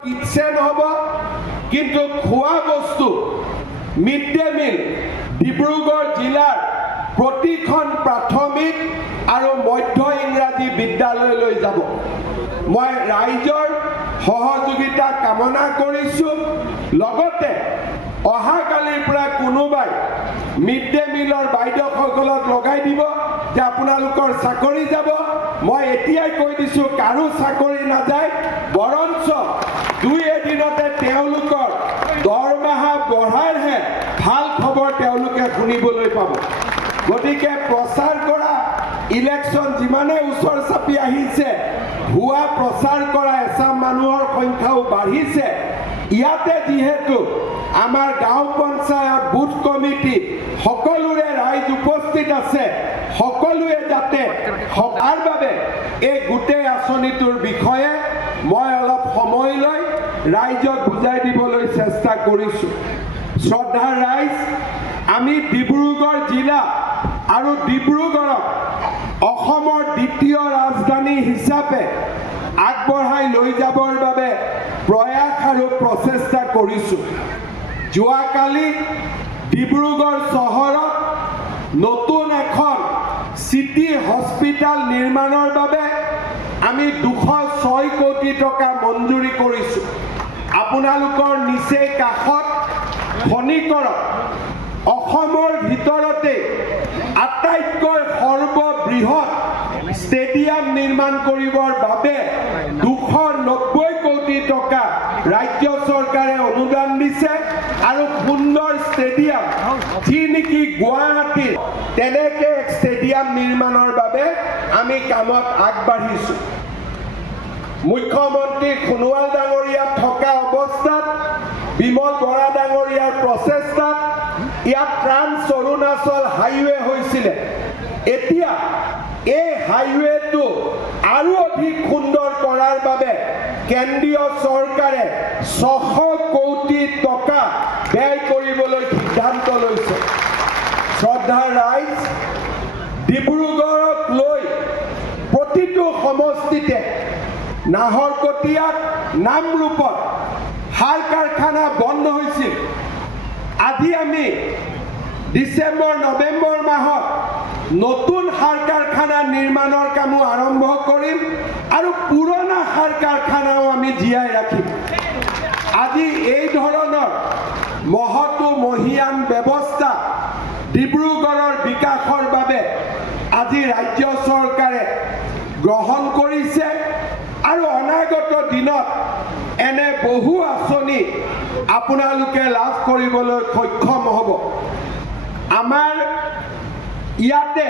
Kitchen হ'ব, কিন্তু খোৱা বস্তু মিড ডে মিল ডিব্ৰুগড় জিলাৰ প্ৰতিখন প্ৰাথমিক আৰু মধ্য ইংৰাজী বিদ্যালয়লৈ যাব। মই ৰাইজৰ সহযোগিতা কামনা কৰিছোঁ। লগতে অহাকালিৰ পৰা কোনোবাই মিড ডে মিলৰ বাইদেউসকলক লগাই দিব যে আপোনালোকৰ চাকৰি যাব। মই এতিয়াই কৈ দিছোঁ, কাৰো চাকৰি নাযায়, বৰঞ্চ দুই এদিনতে তেওঁলোকৰ দৰমহা বঢ়াৰহে ভাল খবৰ তেওঁলোকে শুনিবলৈ পাব। গতিকে প্ৰচাৰ কৰা ইলেকশ্যন যিমানে ওচৰ চাপি আহিছে, ভুৱা প্ৰচাৰ কৰা এচাম মানুহৰ সংখ্যাও বাঢ়িছে। ইয়াতে যিহেতু আমাৰ গাঁও পঞ্চায়ত বুথ কমিটি সকলোৰে ৰাইজ উপস্থিত আছে, সকলোৱে যাতে সকাৰ বাবে এই গোটেই আঁচনিটোৰ বিষয়ে মই অলপ সময় লৈ ৰাইজক বুজাই দিবলৈ চেষ্টা কৰিছোঁ। শ্ৰদ্ধাৰ ৰাইজ, আমি ডিব্ৰুগড় জিলা আৰু ডিব্ৰুগড়ক অসমৰ দ্বিতীয় ৰাজধানী হিচাপে আগবঢ়াই লৈ যাবৰ বাবে প্ৰয়াস আৰু প্ৰচেষ্টা কৰিছোঁ। যোৱাকালি ডিব্ৰুগড় চহৰত নতুন এখন চিটি হস্পিটেল নিৰ্মাণৰ বাবে আমি 206 কোটি টকা মঞ্জুৰি কৰিছোঁ। আপোনালোকৰ নিচেই কাষত খনিকৰত অসমৰ ভিতৰতে আটাইতকৈ সৰ্ববৃহৎ ষ্টেডিয়াম নিৰ্মাণ কৰিবৰ বাবে 290 কোটি টকা ৰাজ্য চৰকাৰে অনুদান দিছে আৰু সুন্দৰ ষ্টেডিয়াম যি নেকি গুৱাহাটীৰ তেনেকে এক ষ্টেডিয়াম নিৰ্মাণৰ বাবে আমি কামত আগবাঢ়িছোঁ। মুখ্যমন্ত্ৰী সোণোৱাল ডাঙৰীয়া থকা অৱস্থাত বিমল বৰা ডাঙৰীয়াৰ প্ৰচেষ্টাত ইয়াত ট্ৰান্স অৰুণাচল হাইৱে হৈছিলে। এতিয়া এই হাইৱেটো আৰু অধিক সুন্দৰ কৰাৰ বাবে কেন্দ্ৰীয় চৰকাৰে 600 কোটি টকা ব্যয় কৰিবলৈ সিদ্ধান্ত লৈছে। শ্ৰদ্ধাৰ ৰাইজ, ডিব্ৰুগড়ক লৈ প্ৰতিটো সমষ্টিতে নাহৰকটীয়াত নামৰূপত সাৰ কাৰখানা বন্ধ হৈছিল। আজি আমি ডিচেম্বৰ নৱেম্বৰ মাহত নতুন সাৰ কাৰখানা নিৰ্মাণৰ কামো আৰম্ভ কৰিম আৰু পুৰণা সাৰ কাৰখানাও আমি জীয়াই ৰাখিম। আজি এই ধৰণৰ মহতো মহীয়ান ব্যৱস্থা ডিব্ৰুগড়ৰ বিকাশৰ বাবে আজি ৰাজ্য চৰকাৰে গ্ৰহণ কৰিছে আৰু অনাগত দিনত এনে বহু আঁচনি আপোনালোকে লাভ কৰিবলৈ সক্ষম হ'ব। আমাৰ ইয়াতে